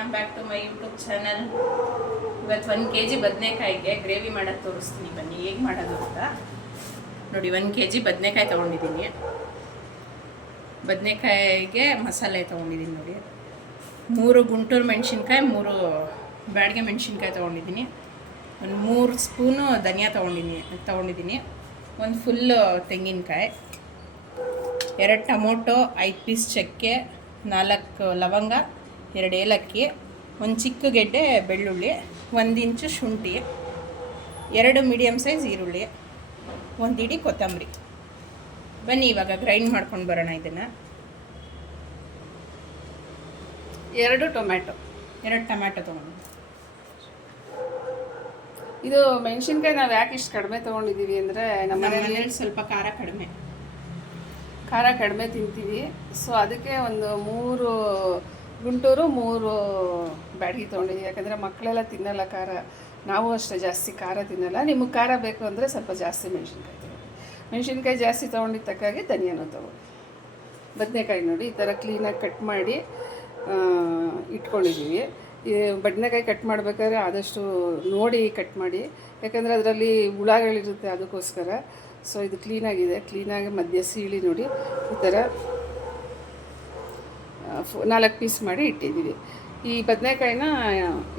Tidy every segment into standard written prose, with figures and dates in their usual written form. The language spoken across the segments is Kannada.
Welcome back to my YouTube channel. ಇವತ್ತು 1 kg ಬದನೆಕಾಯಿಗೆ ಗ್ರೇವಿ ಮಾಡೋದು ತೋರಿಸ್ತೀನಿ ಬನ್ನಿ ಹೇಗೆ ಮಾಡೋದು ಅಂತ. ನೋಡಿ 1 kg ಬದನೆಕಾಯಿ ತೊಗೊಂಡಿದ್ದೀನಿ. ಬದನೆಕಾಯಿಗೆ ಮಸಾಲೆ ತೊಗೊಂಡಿದ್ದೀನಿ ನೋಡಿ. 3 ಗುಂಟೂರು ಮೆಣಸಿನ್ಕಾಯಿ, 3 ಬ್ಯಾಡಗೆ ಮೆಣಸಿನ್ಕಾಯಿ ತೊಗೊಂಡಿದ್ದೀನಿ. ಒಂದು 3 ಸ್ಪೂನು ಧನಿಯಾ ತೊಗೊಂಡಿದ್ದೀನಿ. ಒಂದು ಫುಲ್ ತೆಂಗಿನಕಾಯಿ, 2 ಟೊಮೊಟೊ, 5 ಪೀಸ್ ಚಕ್ಕೆ, 4 ಲವಂಗ, 2 ಏಲಕ್ಕಿ, ಒಂದು ಚಿಕ್ಕ ಗೆಡ್ಡೆ ಬೆಳ್ಳುಳ್ಳಿ, 1 ಇಂಚು ಶುಂಠಿ, 2 ಮೀಡಿಯಮ್ ಸೈಜ್ ಈರುಳ್ಳಿ, 1 ಇಡೀ ಕೊತ್ತಂಬರಿ. ಬನ್ನಿ ಇವಾಗ ಗ್ರೈಂಡ್ ಮಾಡ್ಕೊಂಡು ಬರೋಣ ಇದನ್ನು. 2 ಟೊಮ್ಯಾಟೊ ತೊಗೊಂಡು. ಇದು ಮೆಣಸಿನ್ಕಾಯಿ ನಾವು ಯಾಕೆ ಇಷ್ಟು ಕಡಿಮೆ ತೊಗೊಂಡಿದ್ದೀವಿ ಅಂದರೆ ನಮ್ಮ ಮನೆಯಲ್ಲಿ ಸ್ವಲ್ಪ ಖಾರ ಕಡಿಮೆ ತಿಂತೀವಿ. ಸೊ ಅದಕ್ಕೆ ಒಂದು 3 ಗುಂಟೂರು 3 ಬ್ಯಾಡಗಿ ತೊಗೊಂಡಿದ್ದೀವಿ. ಯಾಕಂದರೆ ಮಕ್ಕಳೆಲ್ಲ ತಿನ್ನಲ್ಲ ಖಾರ, ನಾವು ಅಷ್ಟೇ ಜಾಸ್ತಿ ಖಾರ ತಿನ್ನಲ್ಲ. ನಿಮಗೆ ಖಾರ ಬೇಕು ಅಂದರೆ ಸ್ವಲ್ಪ ಜಾಸ್ತಿ ಮೆಣಸಿನ್ಕಾಯಿ ಜಾಸ್ತಿ ತೊಗೊಂಡಿದ್ದ ತಕ್ಕಾಗಿ ಧನಿಯಾನು ತೊಗೊಂಡು. ಬದನೆಕಾಯಿ ನೋಡಿ ಈ ಥರ ಕ್ಲೀನಾಗಿ ಕಟ್ ಮಾಡಿ ಇಟ್ಕೊಂಡಿದ್ದೀವಿ. ಈ ಬದನೆಕಾಯಿ ಕಟ್ ಮಾಡಬೇಕಾದ್ರೆ ಆದಷ್ಟು ನೋಡಿ ಕಟ್ ಮಾಡಿ, ಯಾಕಂದರೆ ಅದರಲ್ಲಿ ಹುಳಗಳಿರುತ್ತೆ, ಅದಕ್ಕೋಸ್ಕರ. ಸೊ ಇದು ಕ್ಲೀನಾಗಿ ಮಧ್ಯ ಸೀಳಿ ನೋಡಿ ಈ ಥರ 4 ಪೀಸ್ ಮಾಡಿ ಇಟ್ಟಿದ್ದೀವಿ. ಈ ಬದನೆಕಾಯಿನ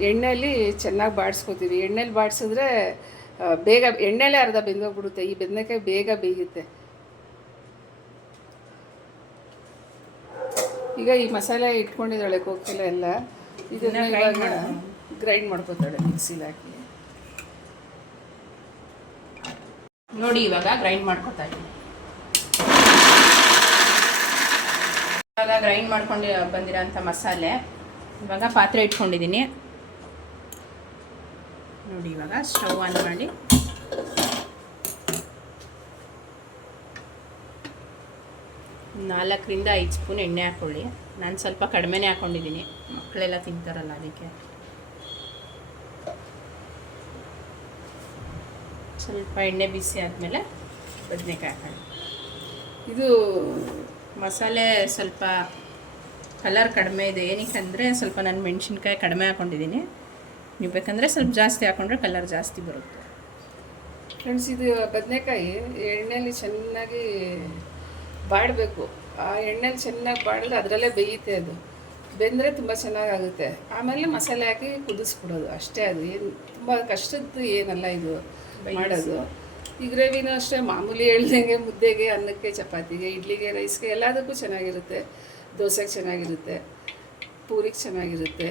ಎಣ್ಣೆಯಲ್ಲಿ ಚೆನ್ನಾಗಿ ಬಾಡಿಸ್ಕೊತೀವಿ. ಎಣ್ಣೆಲಿ ಬಾಡಿಸಿದ್ರೆ ಬೇಗ ಎಣ್ಣೆಲೇ ಅರ್ಧ ಬೆಂದೋಗ್ಬಿಡುತ್ತೆ. ಈ ಬದನೆಕಾಯಿ ಬೇಗ ಬೇಯುತ್ತೆ. ಈಗ ಈ ಮಸಾಲೆ ಇಟ್ಕೊಂಡಿದ್ದಾಳೆ ಕೋಕಿಲ ಎಲ್ಲ, ಇದನ್ನು ಇವಾಗ ಗ್ರೈಂಡ್ ಮಾಡ್ಕೊತಾಳೆ ಮಿಕ್ಸಿಲಿ ಹಾಕಿ. ನೋಡಿ ಇವಾಗ ಗ್ರೈಂಡ್ ಮಾಡ್ಕೊತಾ ಇದ್ದೀನಿ. ಇವಾಗ ಗ್ರೈಂಡ್ ಮಾಡ್ಕೊಂಡು ಬಂದಿರೋಂಥ ಮಸಾಲೆ ಇವಾಗ ಪಾತ್ರೆ ಇಟ್ಕೊಂಡಿದ್ದೀನಿ ನೋಡಿ. ಇವಾಗ ಸ್ಟವ್ ಆನ್ ಮಾಡಿ ನಾಲ್ಕರಿಂದ 5 ಸ್ಪೂನ್ ಎಣ್ಣೆ ಹಾಕ್ಕೊಳ್ಳಿ. ನಾನು ಸ್ವಲ್ಪ ಕಡಿಮೆನೇ ಹಾಕ್ಕೊಂಡಿದ್ದೀನಿ, ಮಕ್ಕಳೆಲ್ಲ ತಿಂತಾರಲ್ಲ ಅದಕ್ಕೆ. ಸ್ವಲ್ಪ ಎಣ್ಣೆ ಬಿಸಿ ಆದಮೇಲೆ ಬದನೆಕಾಯಿ ಹಾಕೊಳ್ಳಿ. ಇದು ಮಸಾಲೆ ಸ್ವಲ್ಪ ಕಲರ್ ಕಡಿಮೆ ಇದೆ, ಏನಕ್ಕೆ ಸ್ವಲ್ಪ ನಾನು ಮೆಣಸಿನ್ಕಾಯಿ ಕಡಿಮೆ ಹಾಕ್ಕೊಂಡಿದ್ದೀನಿ. ನೀವು ಬೇಕಂದರೆ ಸ್ವಲ್ಪ ಜಾಸ್ತಿ ಹಾಕ್ಕೊಂಡ್ರೆ ಕಲರ್ ಜಾಸ್ತಿ ಬರುತ್ತೆ. ಫ್ರೆಂಡ್ಸ್, ಇದು ಬದನೆಕಾಯಿ ಎಣ್ಣೆಯಲ್ಲಿ ಚೆನ್ನಾಗಿ ಬಾಡಬೇಕು. ಆ ಎಣ್ಣೆಲಿ ಚೆನ್ನಾಗಿ ಬಾಡಿದ್ರೆ ಅದರಲ್ಲೇ ಬೇಯುತ್ತೆ. ಅದು ಬೆಂದರೆ ತುಂಬ ಚೆನ್ನಾಗಾಗುತ್ತೆ. ಆಮೇಲೆ ಮಸಾಲೆ ಹಾಕಿ ಕುದಿಸ್ಬಿಡೋದು ಅಷ್ಟೇ. ಅದು ಏನು ತುಂಬ ಕಷ್ಟದ್ದು ಏನಲ್ಲ ಇದು ಮಾಡೋದು. ಈ ಗ್ರೇವಿನೂ ಅಷ್ಟೇ ಮಾಮೂಲಿ ಹೇಳ್ದಂಗೆ ಮುದ್ದೆಗೆ, ಅನ್ನಕ್ಕೆ, ಚಪಾತಿಗೆ, ಇಡ್ಲಿಗೆ, ರೈಸ್ಗೆ ಎಲ್ಲದಕ್ಕೂ ಚೆನ್ನಾಗಿರುತ್ತೆ. ದೋಸೆಗೆ ಚೆನ್ನಾಗಿರುತ್ತೆ, ಪೂರಿಗೆ ಚೆನ್ನಾಗಿರುತ್ತೆ.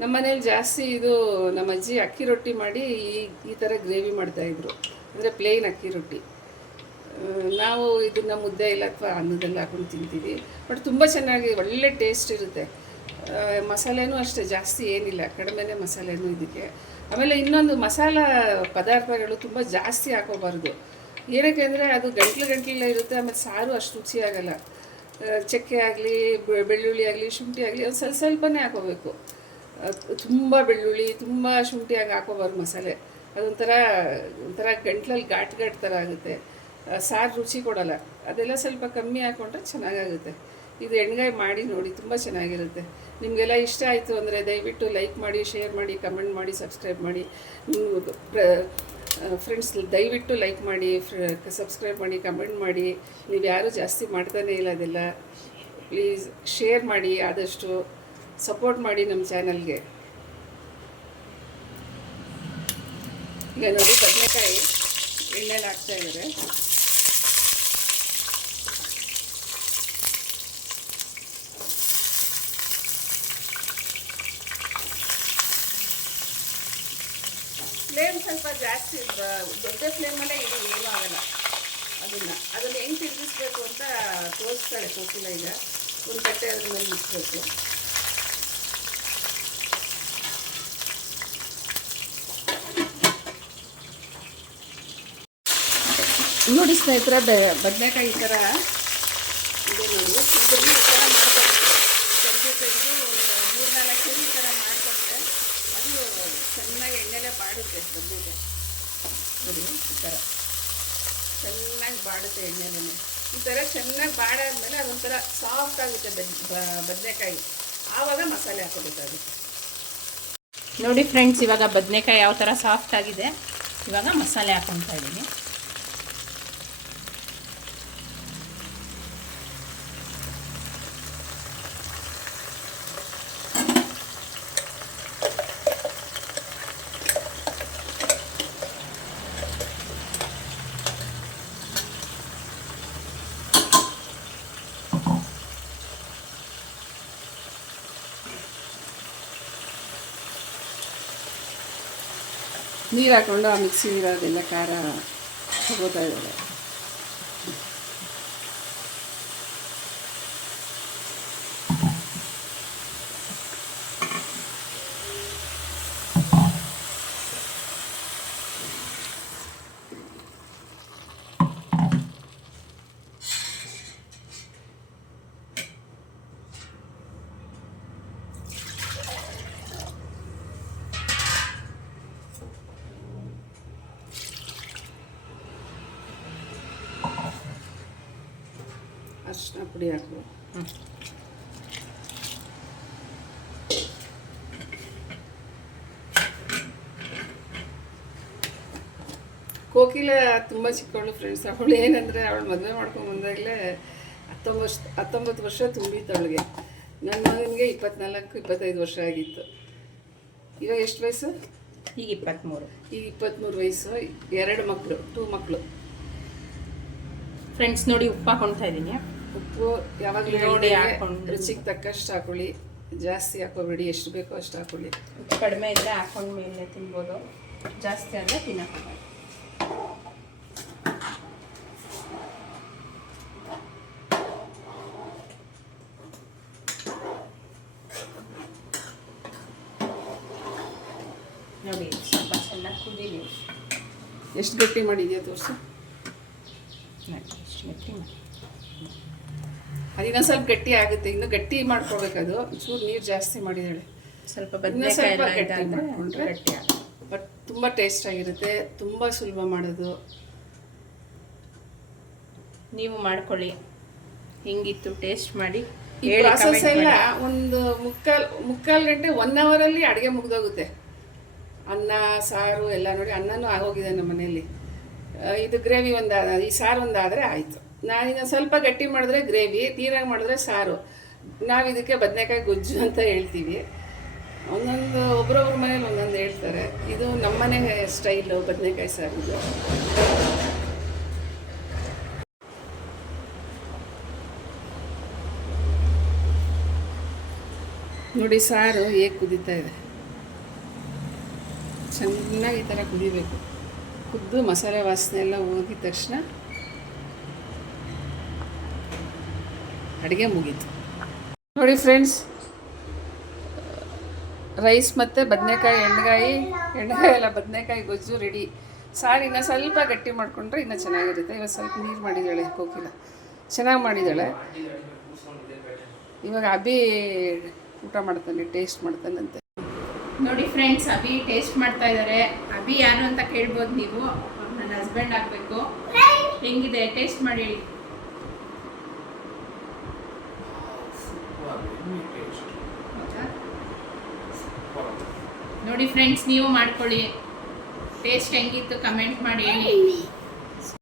ನಮ್ಮ ಮನೇಲಿ ಜಾಸ್ತಿ ಇದು ನಮ್ಮ ಅಜ್ಜಿ ಅಕ್ಕಿ ರೊಟ್ಟಿ ಮಾಡಿ ಈ ಥರ ಗ್ರೇವಿ ಮಾಡ್ತಾಯಿದ್ರು, ಅಂದರೆ ಪ್ಲೇನ್ ಅಕ್ಕಿ ರೊಟ್ಟಿ. ನಾವು ಇದನ್ನು ಮುದ್ದೆ ಇಲ್ಲ ಅಥವಾ ಅನ್ನದಲ್ಲಿ ಹಾಕೊಂಡು ತಿಂತೀವಿ. ಬಟ್ ತುಂಬ ಚೆನ್ನಾಗಿ ಒಳ್ಳೆ ಟೇಸ್ಟ್ ಇರುತ್ತೆ. ಮಸಾಲೆನೂ ಅಷ್ಟೇ ಜಾಸ್ತಿ ಏನಿಲ್ಲ, ಕಡಿಮೆನೇ ಮಸಾಲೆನೂ ಇದಕ್ಕೆ. ಆಮೇಲೆ ಇನ್ನೊಂದು ಮಸಾಲ ಪದಾರ್ಥಗಳು ತುಂಬ ಜಾಸ್ತಿ ಹಾಕೋಬಾರ್ದು. ಏನಕ್ಕೆ ಅಂದರೆ ಅದು ಗಂಟ್ಲಲ್ಲೇ ಇರುತ್ತೆ. ಆಮೇಲೆ ಸಾರು ಅಷ್ಟು ರುಚಿಯಾಗಲ್ಲ. ಚಕ್ಕೆ ಆಗಲಿ, ಬೆಳ್ಳುಳ್ಳಿ ಆಗಲಿ, ಶುಂಠಿ ಆಗಲಿ ಅದು ಸ್ವಲ್ಪನೇ ಹಾಕೋಬೇಕು. ತುಂಬ ಬೆಳ್ಳುಳ್ಳಿ, ತುಂಬ ಶುಂಠಿಯಾಗಿ ಹಾಕೋಬಾರ್ದು ಮಸಾಲೆ. ಒಂಥರ ಗಂಟ್ಲಲ್ಲಿ ಘಾಟ್ ಥರ ಆಗುತ್ತೆ, ಸಾರು ರುಚಿ ಕೊಡೋಲ್ಲ. ಅದೆಲ್ಲ ಸ್ವಲ್ಪ ಕಮ್ಮಿ ಹಾಕ್ಕೊಂಡ್ರೆ ಚೆನ್ನಾಗಾಗುತ್ತೆ. ಇದು ಎಣ್ಗಾಯಿ ಮಾಡಿ ನೋಡಿ, ತುಂಬ ಚೆನ್ನಾಗಿರುತ್ತೆ. ನಿಮಗೆಲ್ಲ ಇಷ್ಟ ಆಯಿತು ಅಂದರೆ ದಯವಿಟ್ಟು ಲೈಕ್ ಮಾಡಿ, ಶೇರ್ ಮಾಡಿ, ಕಮೆಂಟ್ ಮಾಡಿ, ಸಬ್ಸ್ಕ್ರೈಬ್ ಮಾಡಿ. ಫ್ರೆಂಡ್ಸ್ ದಯವಿಟ್ಟು ಲೈಕ್ ಮಾಡಿ, ಸಬ್ಸ್ಕ್ರೈಬ್ ಮಾಡಿ, ಕಮೆಂಟ್ ಮಾಡಿ. ನೀವು ಯಾರೂ ಜಾಸ್ತಿ ಮಾಡ್ತಾನೇ ಇಲ್ಲ ಅದೆಲ್ಲ. ಪ್ಲೀಸ್ ಶೇರ್ ಮಾಡಿ, ಆದಷ್ಟು ಸಪೋರ್ಟ್ ಮಾಡಿ ನಮ್ಮ ಚಾನಲ್ಗೆ. ಈಗ ನೋಡಿ ಬದನೆಕಾಯಿ ಎಣ್ಣೆಲಿ ಹಾಕ್ತಾಯಿದ್ದಾರೆ. ಫ್ಲೇಮ್ ಸ್ವಲ್ಪ ಜಾಸ್ತಿ, ದೊಡ್ಡ ಫ್ಲೇಮಲ್ಲೇ ಇಡಿ, ಏನೂ ಆಗಲ್ಲ. ಅದನ್ನು ಹೆಂಗೆ ತಿರುಗಿಸ್ಬೇಕು ಅಂತ ತೋರಿಸ್ತಾಳೆ ಕೋಕಿಲ. ಈಗ ಒಂದು ಕಟ್ಟೆ ಅದ್ರ ಮೇಲೆ ಮುಚ್ಚಬೇಕು. ನೋಡಿ ಸ್ನೇಹಿತರೆ, ಬದನೆಕಾಯಿ ಈ ಥರ ಇದೆ ನೋಡಿ. ಇದನ್ನು ಈ ಥರ ಮಾಡ್ಕೊಂಡು ತೆಗೆದು ಒಂದು 3-4 ಸರಿ ಈ ಥರ ಮಾಡಿಕೊಂಡ್ರೆ ಅದು ಚೆನ್ನಾಗಿ ಎಣ್ಣೆಲೇ ಬಾಡುತ್ತೆ. ಬದನೆಕಾಯಿ ನೋಡಿ ಈ ಥರ ಚೆನ್ನಾಗಿ ಬಾಡುತ್ತೆ ಎಣ್ಣೆಲೇ. ಈ ಥರ ಚೆನ್ನಾಗಿ ಬಾಡಾದ್ಮೇಲೆ ಅದೊಂಥರ ಸಾಫ್ಟ್ ಆಗುತ್ತೆ ಬದನೆಕಾಯಿ. ಆವಾಗ ಮಸಾಲೆ ಹಾಕೋಬೇಕಾಗುತ್ತೆ. ನೋಡಿ ಫ್ರೆಂಡ್ಸ್, ಇವಾಗ ಬದನೆಕಾಯಿ ಯಾವ ಥರ ಸಾಫ್ಟ್ ಆಗಿದೆ. ಇವಾಗ ಮಸಾಲೆ ಹಾಕ್ಕೊತಾ ಇದ್ದೀನಿ. ನೀರು ಹಾಕ್ಕೊಂಡು ಆ ಮಿಕ್ಸಿ ನೀರಾದೆಲ್ಲ ಖಾರ ತಗೋತಾ ಇದ್ದಾಳೆ. ಅರಿಶಿನ ಪುಡಿ ಹಾಕು. ಕೋಕಿಲ ತುಂಬ ಚಿಕ್ಕವಳು ಫ್ರೆಂಡ್ಸ್. ಅವಳು ಏನಂದರೆ ಅವಳು ಮದುವೆ ಮಾಡ್ಕೊಂಡು ಬಂದಾಗಲೇ 19 ವರ್ಷ ತುಂಬಿತ್ತು ಅವಳಿಗೆ. ನನ್ನ ಮಗನಿಗೆ 24-25 ವರ್ಷ ಆಗಿತ್ತು. ಇವಾಗ ಎಷ್ಟು ವಯಸ್ಸು? ಈಗ 23. ಈಗ 23 ವಯಸ್ಸು. 2 ಮಕ್ಕಳು, 2 ಮಕ್ಕಳು. ಫ್ರೆಂಡ್ಸ್ ನೋಡಿ, ಉಪ್ಪು ಹಾಕೊಳ್ತಾ ಇದ್ದೀನಿ. ಉಪ್ಪು ಯಾವಾಗಲೂ ನೋಡಿ ನೋಡಿ ಹಾಕೊಂಡು ರುಚಿಗೆ ತಕ್ಕಷ್ಟು ಹಾಕೊಳ್ಳಿ, ಜಾಸ್ತಿ ಹಾಕೋಬೇಡಿ, ಎಷ್ಟು ಬೇಕೋ ಅಷ್ಟು ಹಾಕೊಳ್ಳಿ. ಉಪ್ಪು ಕಡಿಮೆ ಇದ್ದರೆ ಹಾಕೊಂಡು ಮೇಲೆ ತಿನ್ಬೋದು, ಜಾಸ್ತಿ ಆದರೆ ತಿನ್ನೋಕ್ಕಾಗಲ್ಲ. ನೋಡಿ ಸ್ವಲ್ಪ ಚೆನ್ನಾಗಿ ಕುದೀಲಿ. ಎಷ್ಟು ಗಟ್ಟಿ ಮಾಡಿದೆಯಾ ತೋರಿಸು. ಎಷ್ಟು ಗಟ್ಟಿ ಮಾಡಿ, ಅದಿನ್ನ ಸ್ವಲ್ಪ ಗಟ್ಟಿ ಆಗುತ್ತೆ. ಇನ್ನು ಗಟ್ಟಿ ಮಾಡ್ಕೊಳ್ಬೇಕದು. ಚೂರು ನೀರು ಜಾಸ್ತಿ ಮಾಡಿದಾಳೆ. ಸ್ವಲ್ಪ ಇನ್ನೂ ಸ್ವಲ್ಪ ಗಟ್ಟಿ ಬದನೆಕಾಯಿ ಮಾಡಿಕೊಂಡ್ರೆ ಗಟ್ಟಿ ಆಗುತ್ತೆ. ಬಟ್ ತುಂಬ ಟೇಸ್ಟ್ ಆಗಿರುತ್ತೆ. ತುಂಬ ಸುಲಭ ಮಾಡೋದು. ನೀವು ಮಾಡ್ಕೊಳ್ಳಿ, ಹೆಂಗಿತ್ತು ಟೇಸ್ಟ್ ಮಾಡಿ ಈ ಹೇಳಿ, ಪ್ರಾಸೆಸ್ comment ಎಲ್ಲ ಮಾಡಿ. ಒಂದು ಮುಕ್ಕಾಲು ಗಂಟೆ 1 ಅವರಲ್ಲಿ ಅಡುಗೆ ಮುಗ್ದೋಗುತ್ತೆ. ಅನ್ನ ಸಾರು ಎಲ್ಲ ನೋಡಿ, ಅನ್ನನೂ ಆಗೋಗಿದೆ ನಮ್ಮ ಮನೆಯಲ್ಲಿ. ಇದು ಗ್ರೇವಿ ಈ ಸಾರು ಒಂದಾದರೆ ಆಯಿತು. ನಾನಿನ್ನು ಸ್ವಲ್ಪ ಗಟ್ಟಿ ಮಾಡಿದ್ರೆ ಗ್ರೇವಿ, ನೀರಾಗಿ ಮಾಡಿದ್ರೆ ಸಾರು. ನಾವು ಇದಕ್ಕೆ ಬದನೆಕಾಯಿ ಗೊಜ್ಜು ಅಂತ ಹೇಳ್ತೀವಿ. ಒಬ್ಬರೊಬ್ಬರ ಮನೇಲಿ ಒಂದೊಂದು ಹೇಳ್ತಾರೆ. ಇದು ನಮ್ಮನೆ ಸ್ಟೈಲು ಬದನೆಕಾಯಿ ಸಾರಿದು. ನೋಡಿ ಸಾರು ಹೇಗೆ ಕುದೀತಾ ಇದೆ. ಚೆನ್ನಾಗಿ ಈ ಥರ ಕುದಿಬೇಕು. ಕುದ್ದು ಮಸಾಲೆ ವಾಸನೆ ಎಲ್ಲ ಹೋಗಿದ ತಕ್ಷಣ ಅಡುಗೆ ಮುಗೀತು. ನೋಡಿ ಫ್ರೆಂಡ್ಸ್, ರೈಸ್ ಮತ್ತು ಬದನೆಕಾಯಿ ಎಣ್ಣೆಗಾಯಿ ಎಲ್ಲ ಬದನೆಕಾಯಿ ಗೊಜ್ಜು ರೆಡಿ. ಸಾರು ಇನ್ನೂ ಸ್ವಲ್ಪ ಗಟ್ಟಿ ಮಾಡಿಕೊಂಡ್ರೆ ಇನ್ನೂ ಚೆನ್ನಾಗಿರುತ್ತೆ. ಇವಾಗ ಸ್ವಲ್ಪ ನೀರು ಮಾಡಿದ್ದಾಳೆ ಕೋಕಿಲ, ಚೆನ್ನಾಗಿ ಮಾಡಿದ್ದಾಳೆ. ಇವಾಗ ಅಭಿ ಊಟ ಮಾಡ್ತಾನೆ, ಟೇಸ್ಟ್ ಮಾಡ್ತಾನಂತೆ. ನೋಡಿ ಫ್ರೆಂಡ್ಸ್, ಅಭಿ ಟೇಸ್ಟ್ ಮಾಡ್ತಾ ಇದ್ದಾರೆ. ಅಭಿ ಯಾರು ಅಂತ ಕೇಳ್ಬೋದು ನೀವು, ನನ್ನ ಹಸ್ಬೆಂಡ್ ಆಗಬೇಕು. ಹೆಂಗಿದೆ ಟೇಸ್ಟ್ ಮಾಡಿ ಹೇಳಿ. ನೋಡಿ ಫ್ರೆಂಡ್ಸ್, ನೀವು ಮಾಡ್ಕೊಳ್ಳಿ. ಟೇಸ್ಟ್ ಹೆಂಗಿತ್ತು ಕಮೆಂಟ್ ಮಾಡಿ ಹೇಳಿ.